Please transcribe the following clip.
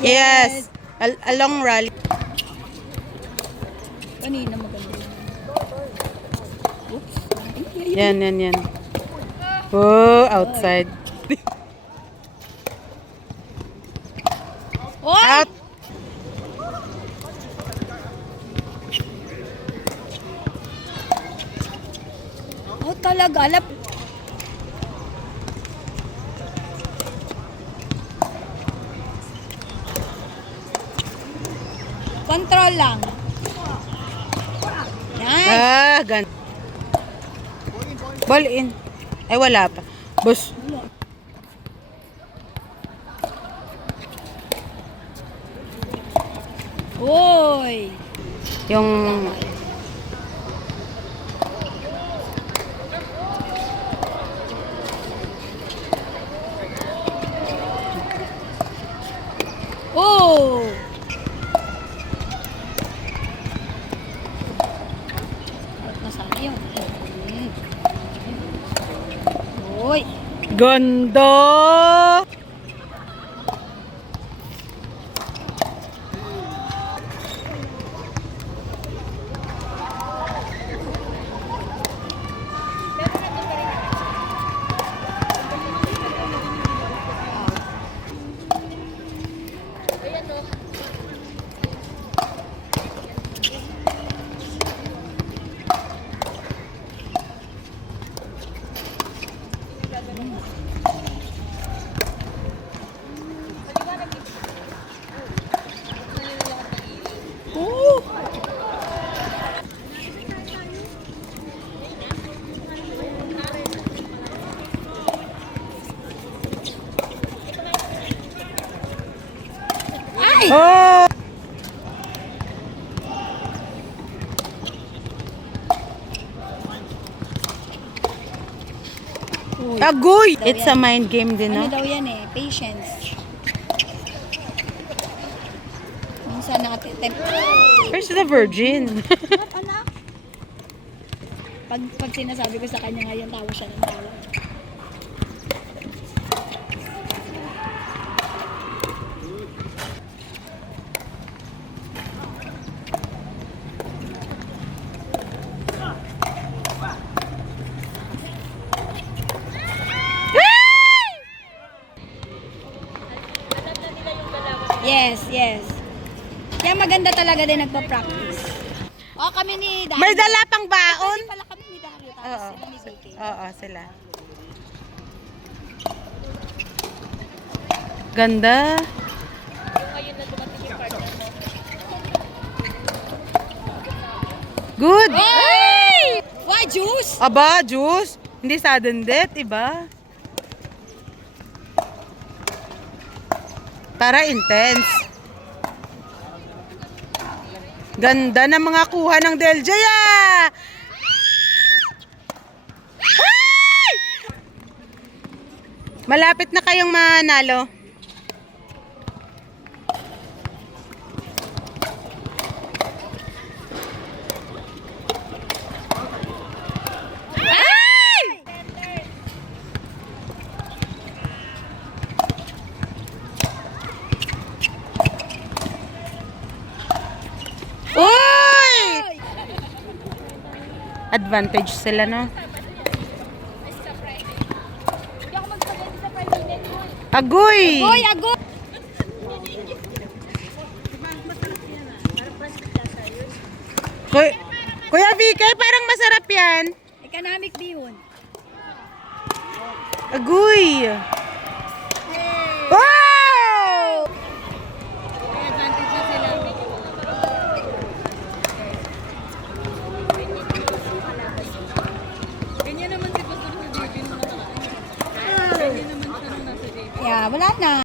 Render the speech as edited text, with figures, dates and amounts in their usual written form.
Yes. A long rally. Kanina maganda. Oops. Yan. Oh, outside. Oy! Out. Oh, talaga. Alap. Control lang. Nice. Gan. Ball in. Ay, wala pa. Boss. Oy. Yung... Oh. Nasaan yun? Oy. Ganda! Oh. Ay! Oh! Uy. Agoy! It's a mind game din, Ano no? daw yan eh? Patience. Minsan natin. Where's the virgin? Anak. Pag sinasabi ko sa kanya ngayon, tawa siya ng tawa. Yes. Kaya maganda talaga din nagpa-practice. Oh, kami ni Dario. May dala pang baon? Hindi pala kami ni Dario. Tapos Oo. sila ni CK. Oo, sila. Ganda. Good. Hey! Why, juice? Aba, juice. Hindi sudden death, iba? Para intense. Ganda ng mga kuha ng Deljay, ah! Ay! Malapit na kayong manalo. Uy! Advantage sila, no? Agoy! Uy, ago! Kuya VK, parang masarap yan. Economic bihon. Agoy! Wow! May advantage na sila. Ganyan naman si Pastor sa baby mo na. Ganyan naman siya nung nasa baby. Yeah, wala na.